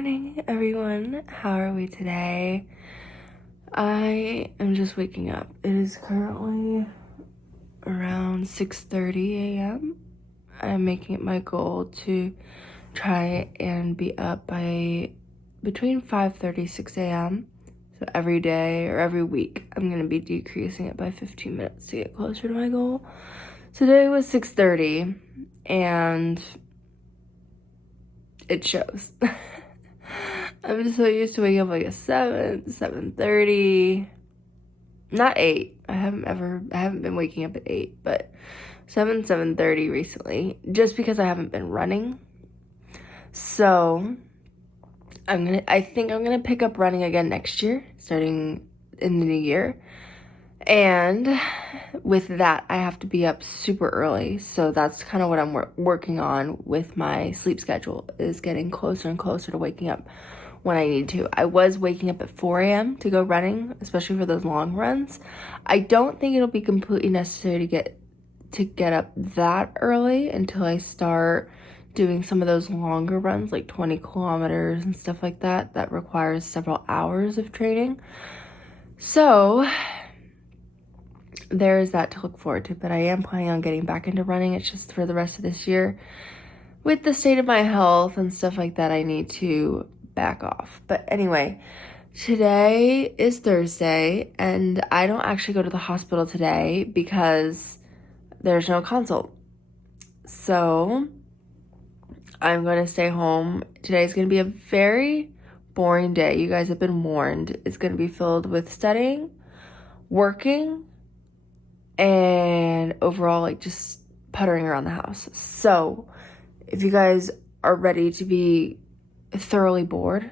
morning, everyone. How are we today? I am just waking up. It is currently around 6:30 a.m. I'm making it my goal to try and be up by between 5:30 6 a.m. So every day or every week, I'm going to be decreasing it by 15 minutes to get closer to my goal. Today was 6:30 and it shows. I'm just so used to waking up like at 7:30, not 8. I haven't been waking up at 8, but 7:30 recently, just because I haven't been running. So I think I'm gonna pick up running again next year, starting in the new year. And with that, I have to be up super early. So that's kind of what I'm working on with my sleep schedule, is getting closer and closer to waking up when I need to. I was waking up at 4 a.m. to go running, especially for those long runs. I don't think it'll be completely necessary to get up that early until I start doing some of those longer runs, like 20 kilometers and stuff like that, that requires several hours of training. So there is that to look forward to, but I am planning on getting back into running. It's just for the rest of this year, with the state of my health and stuff like that, I need to back off. But anyway, today is Thursday, and I don't actually go to the hospital today because there's no consult. So I'm going to stay home. Today's going to be a very boring day. You guys have been warned. It's going to be filled with studying, working, and overall like just puttering around the house. So if you guys are ready to be thoroughly bored,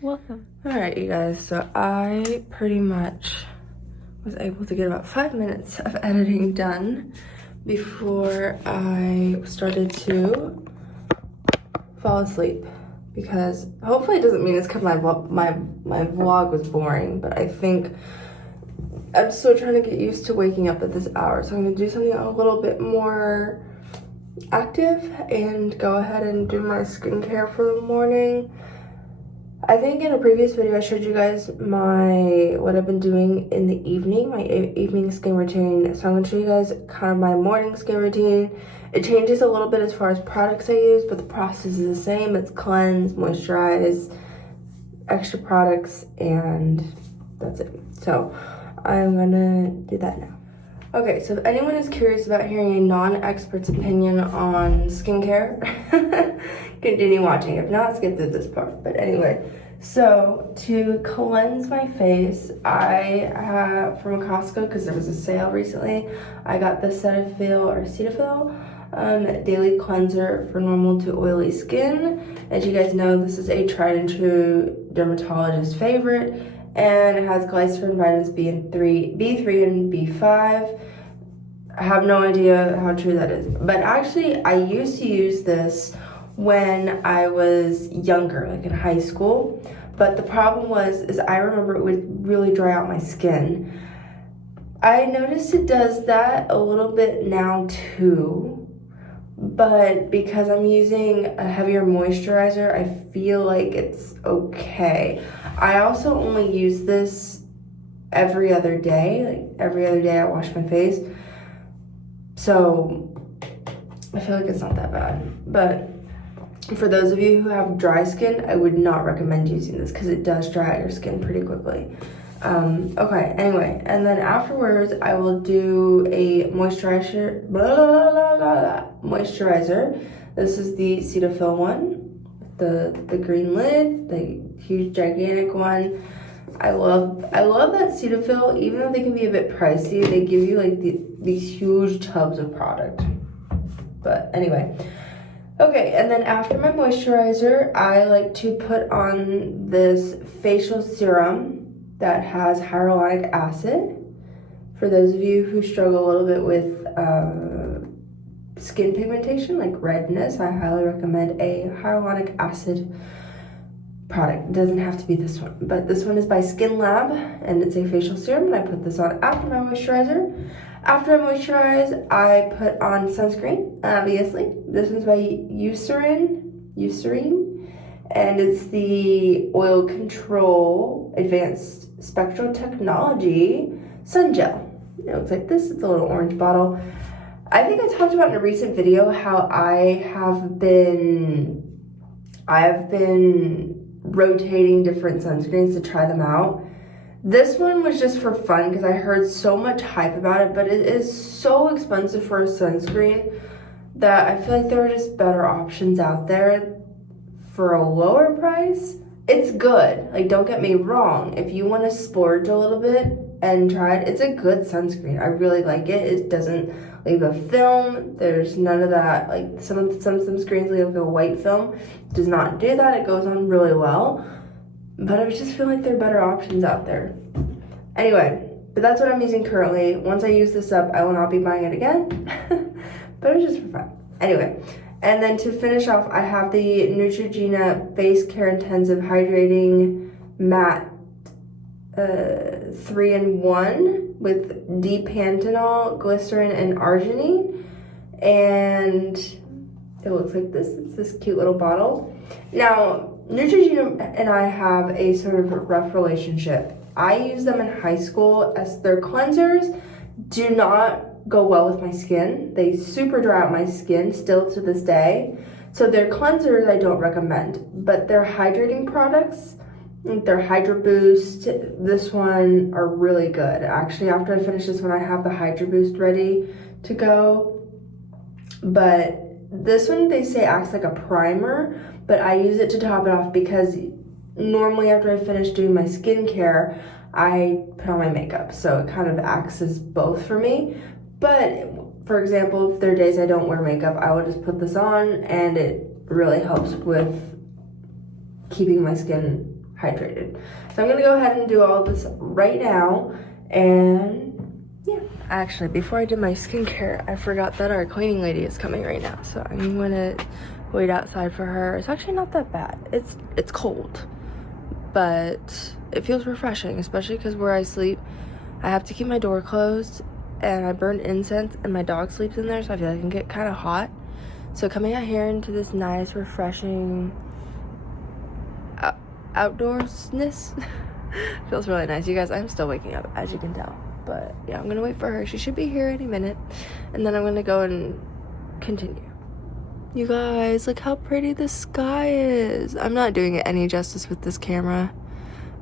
welcome. All right, you guys, so I pretty much was able to get about 5 minutes of editing done before I started to fall asleep, because hopefully it doesn't mean it's because my vlog was boring, but I think I'm still trying to get used to waking up at this hour. So I'm going to do something a little bit more active and go ahead and do my skincare for the morning. I think in a previous video I showed you guys what I've been doing in the evening, my evening skin routine. So I'm going to show you guys kind of my morning skin routine. It changes a little bit as far as products I use, but the process is the same. It's cleanse, moisturize, extra products, and that's it. So I'm gonna do that now. Okay, so if anyone is curious about hearing a non-expert's opinion on skincare, continue watching. If not, skip through this part. But anyway, so to cleanse my face, I have from Costco, because there was a sale recently, I got the Cetaphil daily cleanser for normal to oily skin. As you guys know, this is a tried and true dermatologist favorite, and it has glycerin, vitamins B3 and B5. I have no idea how true that is, but actually I used to use this when I was younger, like in high school. But the problem is I remember it would really dry out my skin. I noticed it does that a little bit now too, but because I'm using a heavier moisturizer, I feel like it's okay. I also only use this every other day. Like every other day I wash my face. So I feel like it's not that bad. But for those of you who have dry skin, I would not recommend using this because it does dry out your skin pretty quickly. Okay, anyway, and then afterwards I will do a moisturizer. This is the Cetaphil one, the green lid, the huge gigantic one. I love that Cetaphil. Even though they can be a bit pricey, they give you like these huge tubs of product. But anyway, okay, and then after my moisturizer, I like to put on this facial serum that has hyaluronic acid. For those of you who struggle a little bit with skin pigmentation, like redness, I highly recommend a hyaluronic acid product. It doesn't have to be this one, but this one is by Skin Lab, and it's a facial serum, and I put this on after my moisturizer. After I moisturize, I put on sunscreen, obviously. This one's by Eucerin, and it's the Oil Control Advanced Spectral Technology Sun Gel. It looks like this. It's a little orange bottle. I think I talked about in a recent video how I have been rotating different sunscreens to try them out. This one was just for fun because I heard so much hype about it, but it is so expensive for a sunscreen that I feel like there are just better options out there for a lower price. It's good, like, don't get me wrong. If you want to splurge a little bit and try it, it's a good sunscreen. I really like it. It doesn't leave a film. There's none of that. Like some sunscreens leave a white film. It does not do that. It goes on really well. But I just feel like there are better options out there. Anyway, but that's what I'm using currently. Once I use this up, I will not be buying it again. But it's just for fun. Anyway, and then to finish off, I have the Neutrogena Face Care Intensive Hydrating Matte 3-in-1 with D-Panthenol, glycerin, and arginine. And it looks like this. It's this cute little bottle. Now, Neutrogena and I have a sort of rough relationship. I use them in high school as their cleansers. Do not go well with my skin. They super dry out my skin still to this day. So their cleansers I don't recommend, but their hydrating products, like their Hydro Boost, this one are really good. Actually, after I finish this one, I have the Hydro Boost ready to go. But this one, they say acts like a primer, but I use it to top it off because normally after I finish doing my skincare, I put on my makeup. So it kind of acts as both for me. But for example, if there are days I don't wear makeup, I would just put this on and it really helps with keeping my skin hydrated. So I'm gonna go ahead and do all this right now, and yeah. Actually, before I did my skincare, I forgot that our cleaning lady is coming right now. So I'm gonna wait outside for her. It's actually not that bad. It's cold, but it feels refreshing, especially because where I sleep, I have to keep my door closed, and I burn incense, and my dog sleeps in there, so I feel like I can get kind of hot. So coming out here into this nice, refreshing outdoorsness feels really nice. You guys, I'm still waking up, as you can tell. But yeah, I'm gonna wait for her. She should be here any minute, and then I'm gonna go and continue. You guys, look how pretty the sky is. I'm not doing it any justice with this camera,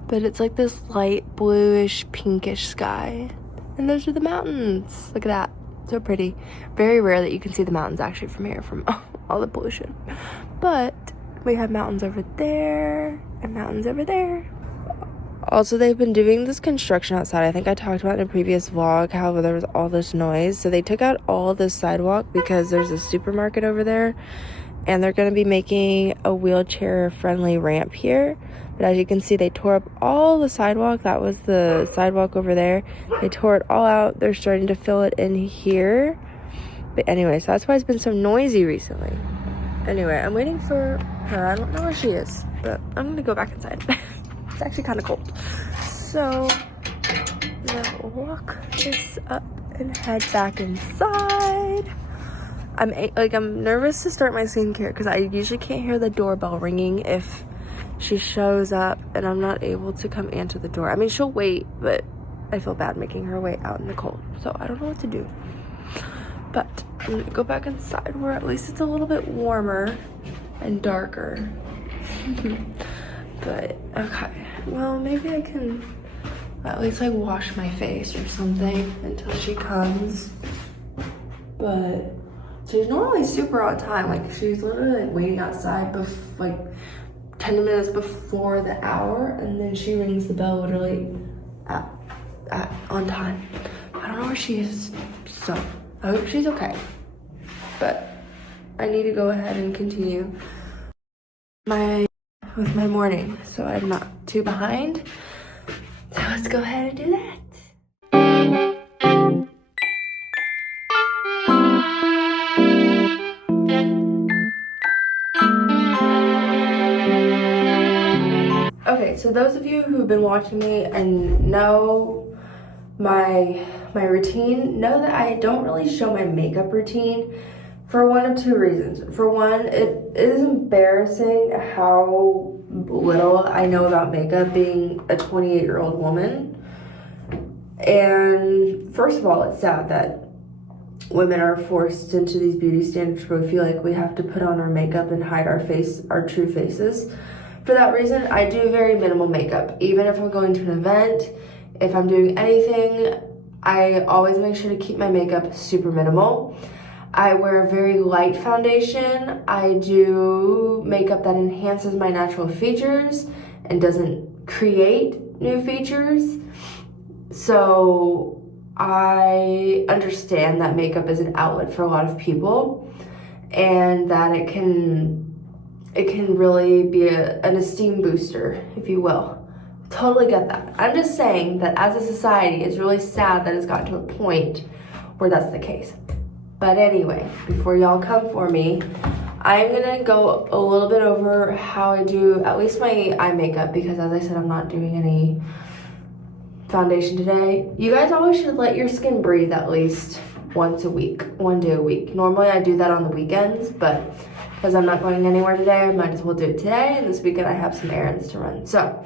but it's like this light bluish, pinkish sky. And those are the mountains. Look at that. So pretty. Very rare that you can see the mountains actually from here, from all the pollution. But we have mountains over there and mountains over there. Also, they've been doing this construction outside. I think I talked about in a previous vlog how there was all this noise. So they took out all this sidewalk because there's a supermarket over there, and they're going to be making a wheelchair-friendly ramp here. But as you can see, they tore up all the sidewalk. That was the sidewalk over there. They tore it all out. They're starting to fill it in here. But anyway, so that's why it's been so noisy recently. Anyway, I'm waiting for her. I don't know where she is, but I'm going to go back inside. It's actually kind of cold. So I'm going to walk this up and head back inside. I'm nervous to start my skincare because I usually can't hear the doorbell ringing if she shows up and I'm not able to come answer the door. I mean, she'll wait, but I feel bad making her wait out in the cold. So I don't know what to do. But I'm gonna go back inside where at least it's a little bit warmer and darker. But okay, well, maybe I can at least like wash my face or something until she comes. But she's normally super on time. Like, she's literally like waiting outside like 10 minutes before the hour, and then she rings the bell literally on time. I don't know where she is, so I hope she's okay. But I need to go ahead and continue with my morning so I'm not too behind. So let's go ahead and do that. Okay, so those of you who've been watching me and know my routine know that I don't really show my makeup routine For one of two reasons. For one, it is embarrassing how little I know about makeup being a 28-year-old woman. And first of all, it's sad that women are forced into these beauty standards where we feel like we have to put on our makeup and hide our true faces. For that reason, I do very minimal makeup. Even if I'm going to an event, if I'm doing anything, I always make sure to keep my makeup super minimal. I wear a very light foundation. I do makeup that enhances my natural features and doesn't create new features. So I understand that makeup is an outlet for a lot of people and that it can really be an esteem booster, if you will. Totally get that. I'm just saying that as a society, it's really sad that it's gotten to a point where that's the case. But anyway, before y'all come for me, I'm gonna go a little bit over how I do at least my eye makeup, because as I said, I'm not doing any foundation today. You guys always should let your skin breathe at least one day a week. Normally I do that on the weekends, but because I'm not going anywhere today, I might as well do it today, and this weekend I have some errands to run. So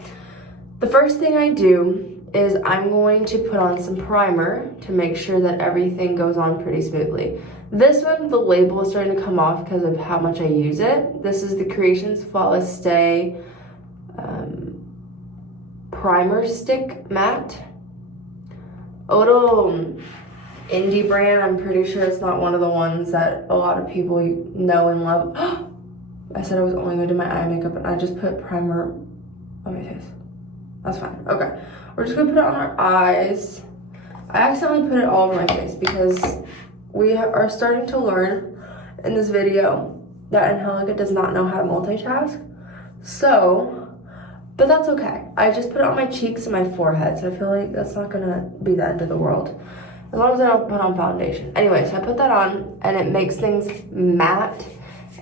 the first thing I do is I'm going to put on some primer to make sure that everything goes on pretty smoothly. This one, the label is starting to come off because of how much I use it. This is the Creations Flawless Stay Primer Stick Matte. A little indie brand. I'm pretty sure it's not one of the ones that a lot of people know and love. I said I was only going to do my eye makeup, and I just put primer on my face. That's fine. Okay. We're just gonna put it on our eyes. I accidentally put it all over my face because we are starting to learn in this video that Angelica does not know how to multitask. So, but that's okay. I just put it on my cheeks and my forehead, so I feel like that's not gonna be the end of the world. As long as I don't put on foundation. Anyway, so I put that on and it makes things matte,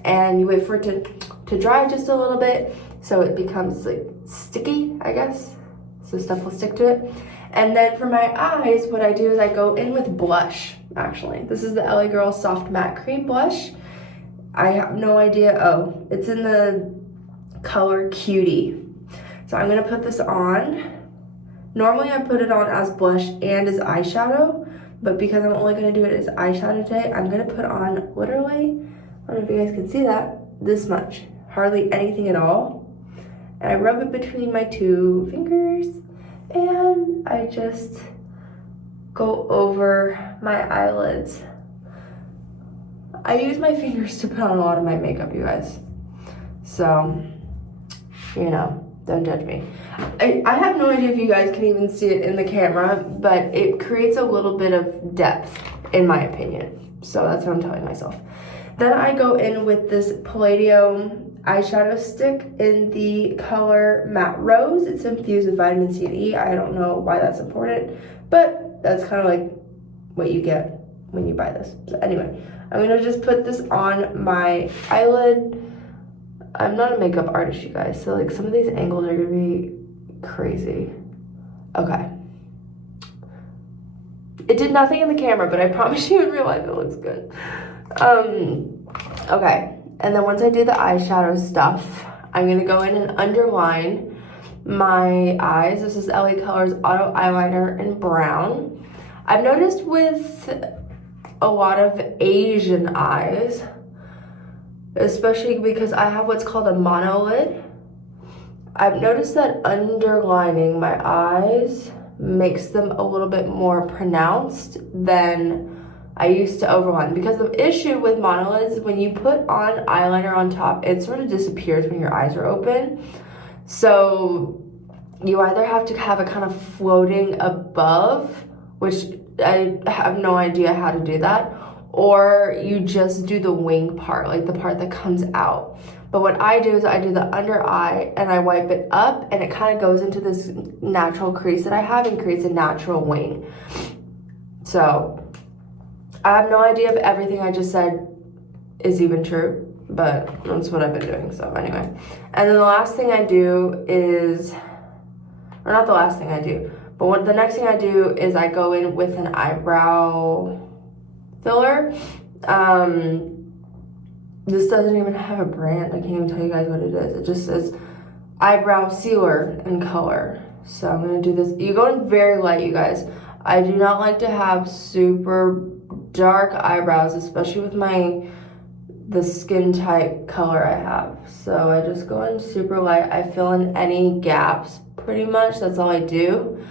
and you wait for it to dry just a little bit so it becomes like sticky, I guess. So stuff will stick to it. And then for my eyes, what I do is I go in with blush, actually. This is the LA Girl Soft Matte Cream Blush. I have no idea. Oh, it's in the color Cutie. So I'm gonna put this on. Normally I put it on as blush and as eyeshadow, but because I'm only gonna do it as eyeshadow today, I'm gonna put on literally, I don't know if you guys can see that, this much. Hardly anything at all. And I rub it between my two fingers, and I just go over my eyelids. I use my fingers to put on a lot of my makeup, you guys. So, you know, don't judge me. I have no idea if you guys can even see it in the camera, but it creates a little bit of depth, in my opinion. So that's what I'm telling myself. Then I go in with this Palladio eyeshadow stick in the color Matte Rose. It's infused with vitamin C and E. I don't know why that's important, but that's kind of like what you get when you buy this. So anyway, I'm gonna just put this on my eyelid. I'm not a makeup artist, you guys, so like some of these angles are gonna be crazy. Okay. It did nothing in the camera, but I promise you in real life it looks good. Okay. And then once I do the eyeshadow stuff, I'm gonna go in and underline my eyes. This is LA Colors Auto Eyeliner in brown. I've noticed with a lot of Asian eyes, especially because I have what's called a monolid, I've noticed that underlining my eyes makes them a little bit more pronounced than I used to overline, because the issue with monolids is when you put on eyeliner on top, it sort of disappears when your eyes are open. So you either have to have it kind of floating above, which I have no idea how to do that, or you just do the wing part, like the part that comes out. But what I do is I do the under eye and I wipe it up, and it kind of goes into this natural crease that I have and creates a natural wing. So I have no idea if everything I just said is even true, but that's what I've been doing, so anyway. And then the last thing I do is, or not the last thing I do, but the next thing I do is I go in with an eyebrow filler. This doesn't even have a brand. I can't even tell you guys what it is. It just says eyebrow sealer in color. So I'm gonna do this. You go in very light, you guys. I do not like to have super dark eyebrows, especially with the skin type color I have. So I just go in super light. I fill in any gaps pretty much. That's all I do.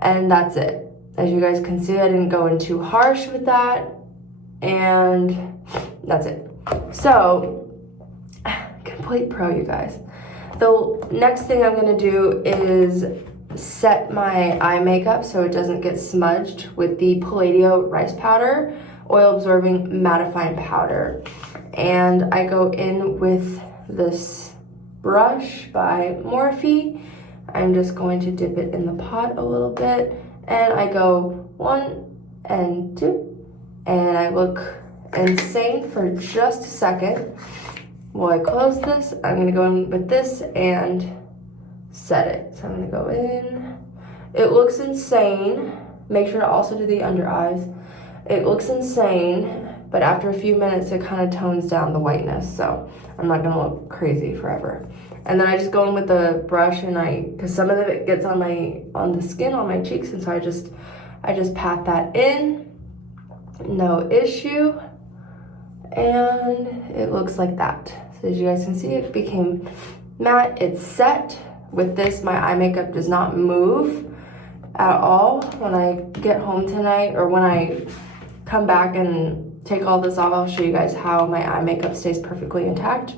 And that's it. As you guys can see, I didn't go in too harsh with that. And that's it. So, complete pro, you guys. The next thing I'm gonna do is set my eye makeup so it doesn't get smudged with the Palladio Rice Powder Oil Absorbing Mattifying Powder. And I go in with this brush by Morphe. I'm just going to dip it in the pot a little bit. And I go 1 and 2. And I look insane for just a second. While I close this, I'm gonna go in with this and set it. So I'm gonna go in. It looks insane. Make sure to also do the under eyes. It looks insane, but after a few minutes, it kind of tones down the whiteness. So I'm not gonna look crazy forever. And then I just go in with the brush and cause some of it gets on the skin, on my cheeks. And so I just pat that in, no issue. And it looks like that. So as you guys can see, it became matte. It's set. With this, my eye makeup does not move at all. When I get home tonight, or when I come back and take all this off, I'll show you guys how my eye makeup stays perfectly intact.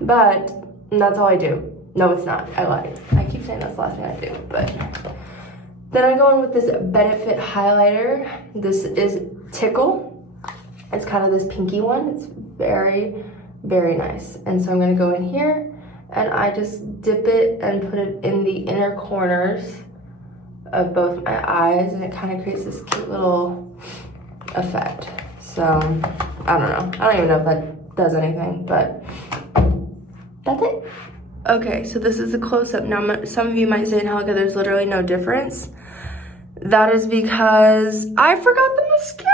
But that's all I do. No, it's not. I lied. I keep saying that's the last thing I do, but then I go in with this Benefit highlighter. This is Tickle. It's kind of this pinky one. It's very, very nice. And so I'm gonna go in here and I just dip it and put it in the inner corners of both my eyes, and it kind of creates this cute little effect. So, I don't know. I don't even know if that does anything, but that's it. Okay, so this is a close-up. Now, some of you might say, Angelica, there's literally no difference. That is because I forgot the mascara.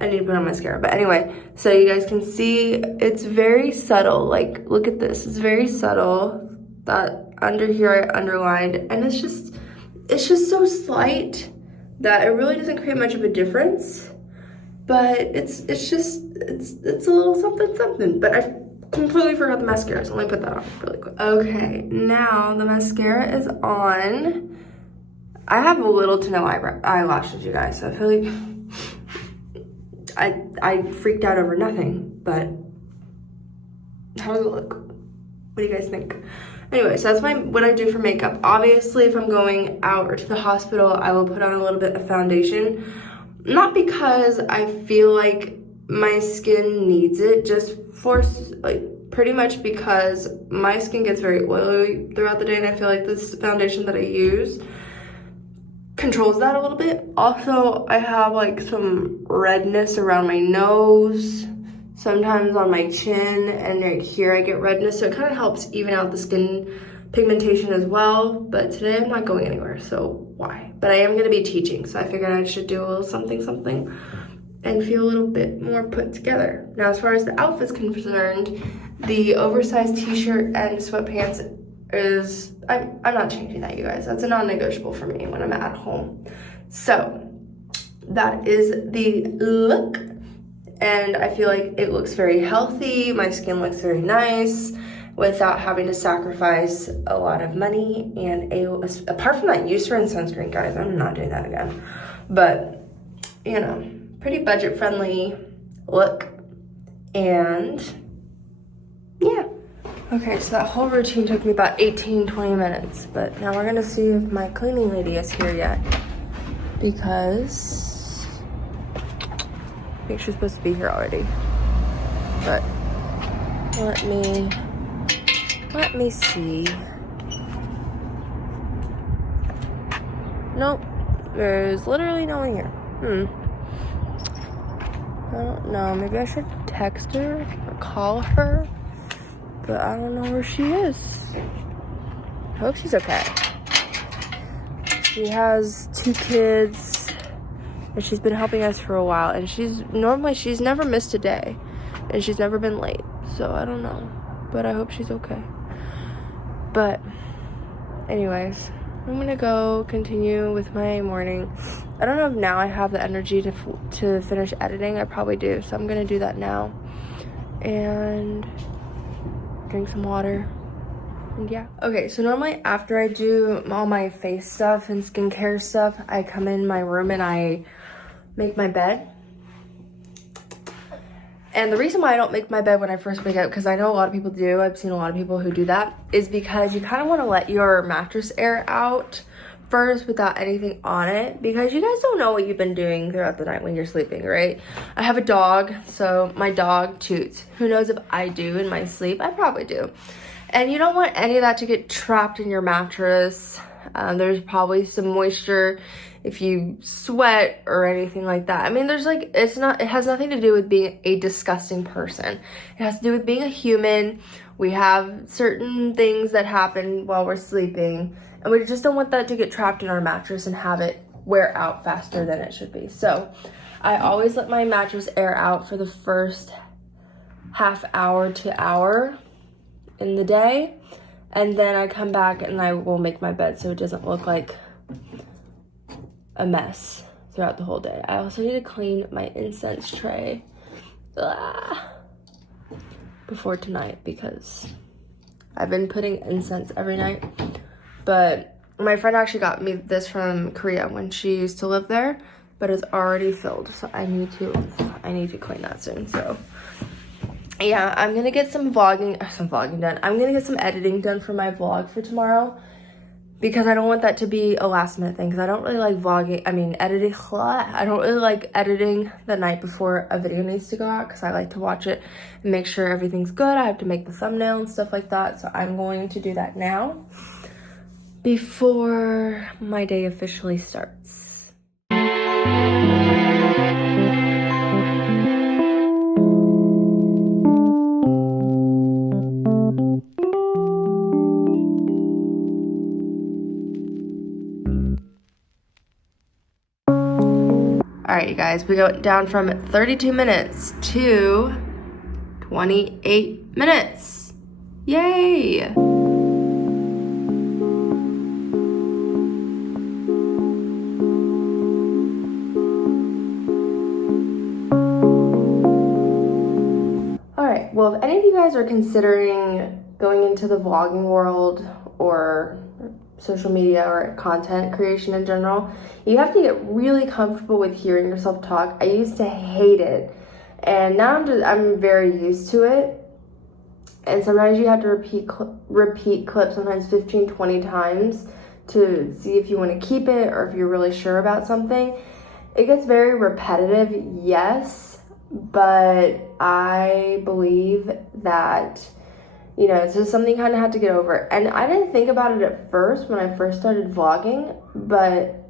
I need to put on mascara, but anyway, so you guys can see it's very subtle. Like, look at this, it's very subtle. That under here I underlined, and it's just so slight that it really doesn't create much of a difference. But it's a little something. But I completely forgot the mascara, so let me put that on really quick. Okay, now the mascara is on. I have little to no eyelashes, you guys, so I feel like I freaked out over nothing, but how does it look? What do you guys think? Anyway, so that's what I do for makeup. Obviously, if I'm going out or to the hospital, I will put on a little bit of foundation. Not because I feel like my skin needs it, just for pretty much because my skin gets very oily throughout the day, and I feel like this foundation that I use controls that a little bit. Also, I have like some redness around my nose, sometimes on my chin, and right here I get redness, so it kind of helps even out the skin pigmentation as well. But today I'm not going anywhere, so why? But I am going to be teaching, so I figured I should do a little something and feel a little bit more put together. Now, as far as the outfit's concerned, the oversized t-shirt and sweatpants is, I'm not changing that, you guys. That's a non-negotiable for me when I'm at home. So that is the look, and I feel like it looks very healthy. My skin looks very nice without having to sacrifice a lot of money. And apart from that Eucerin sunscreen, guys, I'm not doing that again. But, you know, pretty budget-friendly look, and yeah. Okay, so that whole routine took me about 18-20 minutes, but now we're gonna see if my cleaning lady is here yet, because I think she's supposed to be here already. But let me see. Nope, there's literally no one here. I don't know, maybe I should text her or call her, but I don't know where she is. I hope she's okay. She has 2 kids, and she's been helping us for a while, and she's never missed a day. and she's never been late, so I don't know, but I hope she's okay. But anyways, I'm gonna go continue with my morning. I don't know if now I have the energy to finish editing. I probably do, so I'm gonna do that now and drink some water. And yeah. Okay, so normally after I do all my face stuff and skincare stuff, I come in my room and I make my bed. And the reason why I don't make my bed when I first wake up, because I know a lot of people do, I've seen a lot of people who do that, is because you kind of want to let your mattress air out first without anything on it, because you guys don't know what you've been doing throughout the night when you're sleeping, right? I have a dog, so my dog toots. Who knows if I do in my sleep? I probably do. And you don't want any of that to get trapped in your mattress. There's probably some moisture if you sweat or anything like that. I mean, there's like, it has nothing to do with being a disgusting person. It has to do with being a human. We have certain things that happen while we're sleeping, and we just don't want that to get trapped in our mattress and have it wear out faster than it should be. So I always let my mattress air out for the first half hour to hour in the day, and then I come back and I will make my bed so it doesn't look like a mess throughout the whole day. I also need to clean my incense tray before tonight, because I've been putting incense every night, but my friend actually got me this from Korea when she used to live there, but it's already filled, so I need to clean that soon. So yeah, I'm gonna get some vlogging done. I'm gonna get some editing done for my vlog for tomorrow, because I don't want that to be a last minute thing, because I don't really like editing. I don't really like editing the night before a video needs to go out, because I like to watch it and make sure everything's good. I have to make the thumbnail and stuff like that, so I'm going to do that now before my day officially starts. All right, you guys, we go down from 32 minutes to 28 minutes. Yay! All right, well, if any of you guys are considering going into the vlogging world or social media or content creation in general, you have to get really comfortable with hearing yourself talk. I used to hate it, and now I'm very used to it. And sometimes you have to repeat clips, sometimes 15, 20 times to see if you want to keep it or if you're really sure about something. It gets very repetitive, yes, but I believe that, you know, it's just something kind of had to get over. And I didn't think about it at first when I first started vlogging, but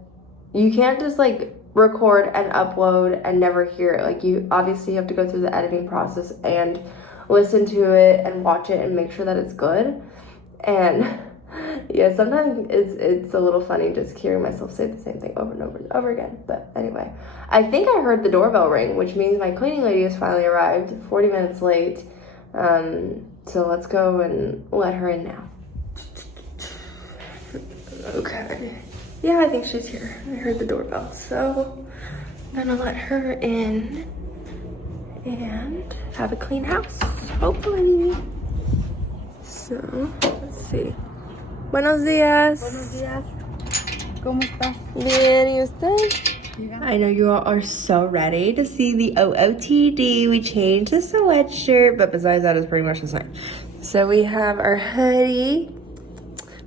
you can't just like record and upload and never hear it. Like, you obviously have to go through the editing process and listen to it and watch it and make sure that it's good. And yeah, sometimes it's a little funny just hearing myself say the same thing over and over and over again. But anyway, I think I heard the doorbell ring, which means my cleaning lady has finally arrived, 40 minutes late. So let's go and let her in now. Okay. Yeah, I think she's here. I heard the doorbell, so I'm gonna let her in and have a clean house, hopefully. So, let's see. Buenos días. Buenos días. ¿Cómo estás? Bien, ¿y usted? I know you all are so ready to see the OOTD. We changed the sweatshirt, but besides that, it's pretty much the same. So we have our hoodie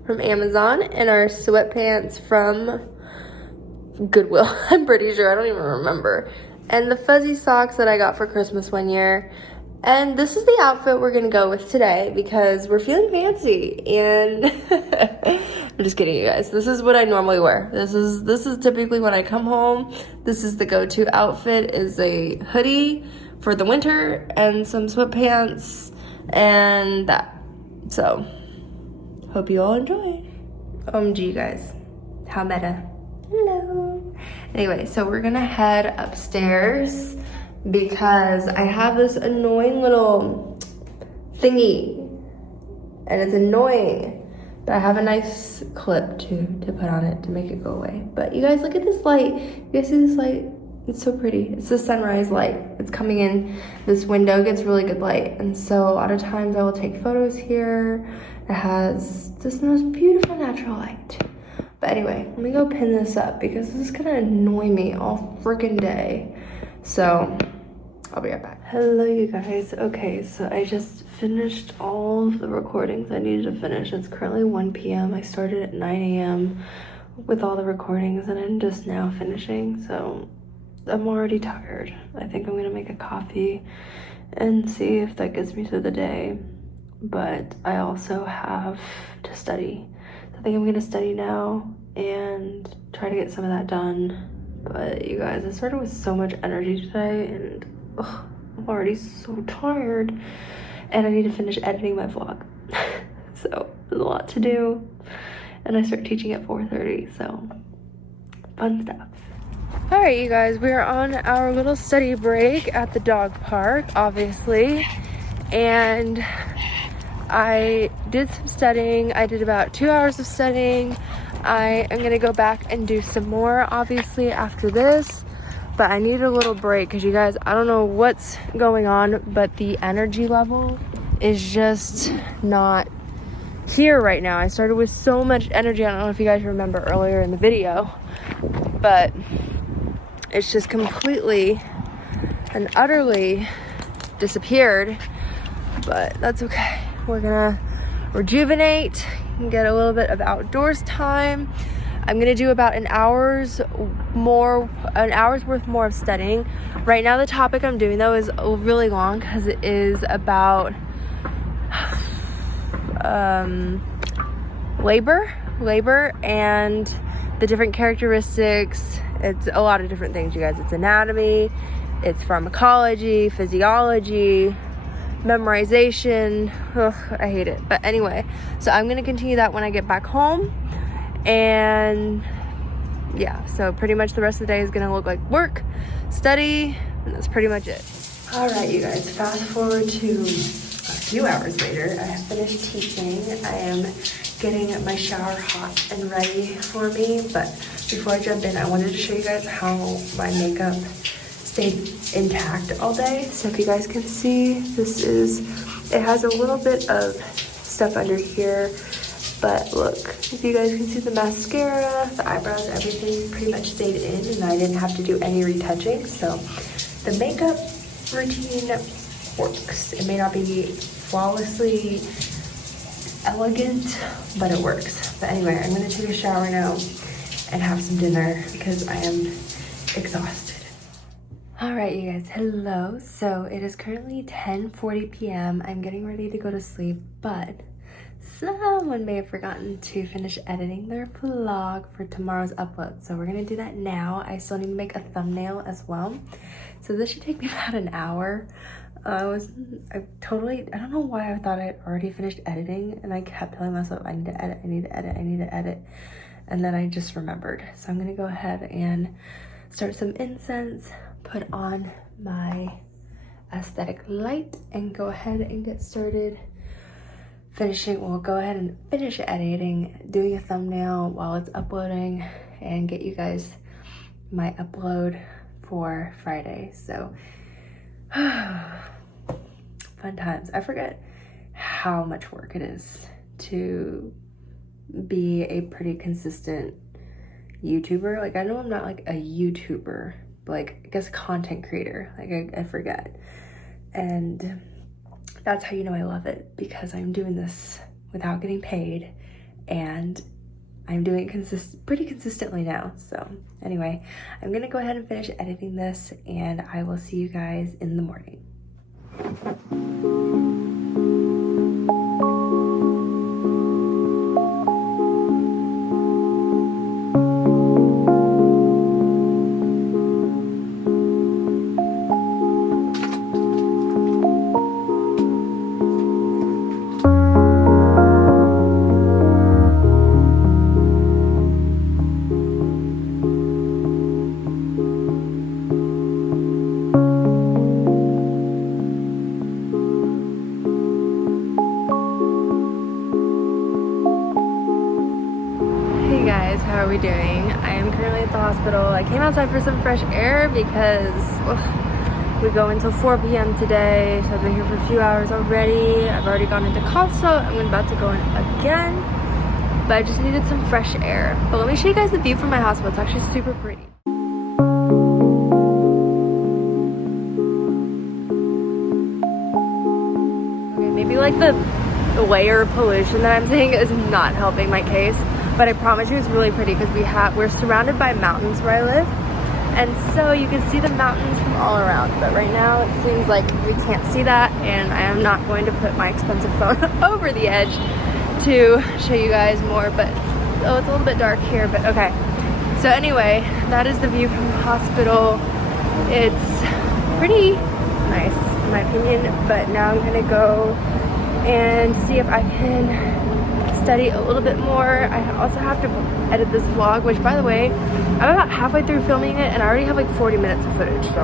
from Amazon and our sweatpants from Goodwill. I'm pretty sure, I don't even remember. And the fuzzy socks that I got for Christmas one year. And this is the outfit we're gonna go with today because we're feeling fancy. And I'm just kidding, you guys. This is what I normally wear. This is typically when I come home. This is the go-to outfit, is a hoodie for the winter and some sweatpants and that. So hope you all enjoy. OMG, you guys, how meta. Hello. Anyway, so we're gonna head upstairs because I have this annoying little thingy and it's annoying, but I have a nice clip to put on it to make it go away. But you guys, look at this light. You guys see this light? It's so pretty. It's the sunrise light. It's coming in this window. It gets really good light, and so a lot of times I will take photos here. It has just the most beautiful natural light. But anyway, let me go pin this up because this is gonna annoy me all freaking day. So I'll be right back. Hello, you guys. Okay, so I just finished all of the recordings I needed to finish. It's currently 1 p.m. I started at 9 a.m. with all the recordings, and I'm just now finishing. So I'm already tired. I think I'm gonna make a coffee and see if that gets me through the day. But I also have to study. So I think I'm gonna study now and try to get some of that done. But you guys, I started with so much energy today, and I'm already so tired. And I need to finish editing my vlog. So there's a lot to do. And I start teaching at 4:30, so fun stuff. All right, you guys, we're on our little study break at the dog park, obviously. And I did some studying. I did about 2 hours of studying. I am gonna go back and do some more, obviously, after this. But I need a little break because, you guys, I don't know what's going on, but the energy level is just not here right now. I started with so much energy. I don't know if you guys remember earlier in the video, but it's just completely and utterly disappeared. But that's okay. We're gonna rejuvenate and get a little bit of outdoors time. I'm gonna do about an hour's worth more of studying. Right now the topic I'm doing though is really long because it is about labor and the different characteristics. It's a lot of different things, you guys. It's anatomy, it's pharmacology, physiology, memorization. Ugh, I hate it. But anyway, so I'm gonna continue that when I get back home. And yeah, so pretty much the rest of the day is gonna look like work, study, and that's pretty much it. All right, you guys, fast forward to a few hours later. I have finished teaching. I am getting my shower hot and ready for me, but before I jump in, I wanted to show you guys how my makeup stayed intact all day. So if you guys can see, it has a little bit of stuff under here, but look, if you guys can see the mascara, the eyebrows, everything pretty much stayed in, and I didn't have to do any retouching. So the makeup routine works. It may not be flawlessly elegant, but it works. But anyway, I'm gonna take a shower now and have some dinner because I am exhausted. All right, you guys, hello. So it is currently 10:40 p.m. I'm getting ready to go to sleep, but someone may have forgotten to finish editing their vlog for tomorrow's upload. So we're gonna do that now. I still need to make a thumbnail as well. So this should take me about an hour. I don't know why I thought I had already finished editing, and I kept telling myself I need to edit, I need to edit, I need to edit. And then I just remembered. So I'm gonna go ahead and start some incense, put on my aesthetic light, and go ahead and get started we'll go ahead and finish editing, doing a thumbnail while it's uploading, and get you guys my upload for Friday. So fun times. I forget how much work it is to be a pretty consistent YouTuber. Like, I know I'm not like a YouTuber, but like, I guess content creator. Like, I forget. And that's how you know I love it, because I'm doing this without getting paid, and I'm doing it pretty consistently now. So anyway, I'm gonna go ahead and finish editing this, and I will see you guys in the morning. guys, how are we doing? I am currently at the hospital. I came outside for some fresh air because we go until 4 p.m. today, so I've been here for a few hours already. I've already gone into consult. I'm about to go in again, but I just needed some fresh air. But let me show you guys the view from my hospital. It's actually super pretty. Okay, maybe like the layer of pollution that I'm seeing is not helping my case, but I promise you it's really pretty because we're surrounded by mountains where I live, and so you can see the mountains from all around. But right now it seems like we can't see that, and I am not going to put my expensive phone over the edge to show you guys more. But oh, it's a little bit dark here, but okay. So anyway, that is the view from the hospital. It's pretty nice in my opinion, but now I'm gonna go and see if I can study a little bit more. I also have to edit this vlog, which by the way, I'm about halfway through filming it and I already have like 40 minutes of footage, so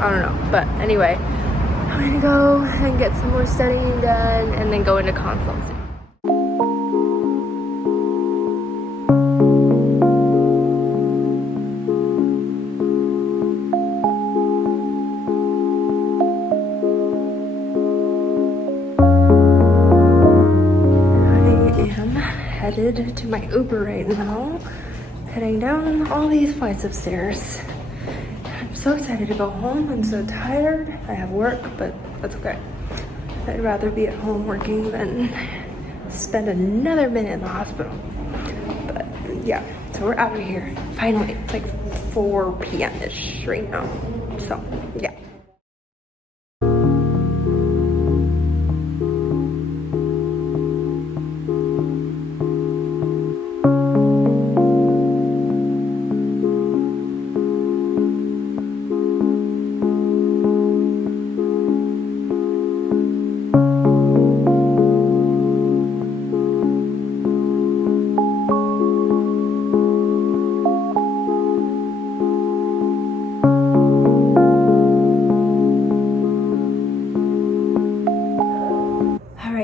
I don't know. But anyway, I'm gonna go and get some more studying done and then go into consult soon. Headed to my Uber right now, heading down all these flights of stairs. I'm so excited to go home. I'm so tired. I have work, but that's okay. I'd rather be at home working than spend another minute in the hospital. But yeah, so we're out of here. Finally, it's like 4 p.m.-ish right now. So yeah.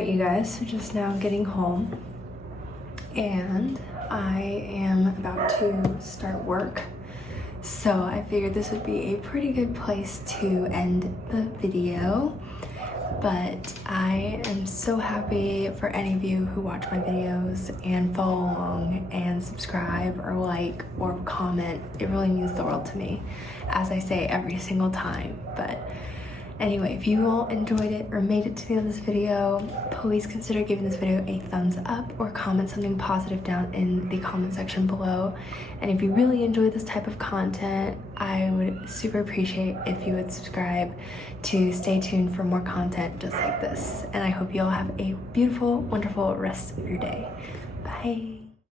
You guys, so just now getting home and I am about to start work, so I figured this would be a pretty good place to end the video. But I am so happy for any of you who watch my videos and follow along and subscribe or like or comment. It really means the world to me, as I say every single time. But anyway, if you all enjoyed it or made it to the end of this video, please consider giving this video a thumbs up or comment something positive down in the comment section below. And if you really enjoy this type of content, I would super appreciate if you would subscribe to stay tuned for more content just like this. And I hope you all have a beautiful, wonderful rest of your day. Bye.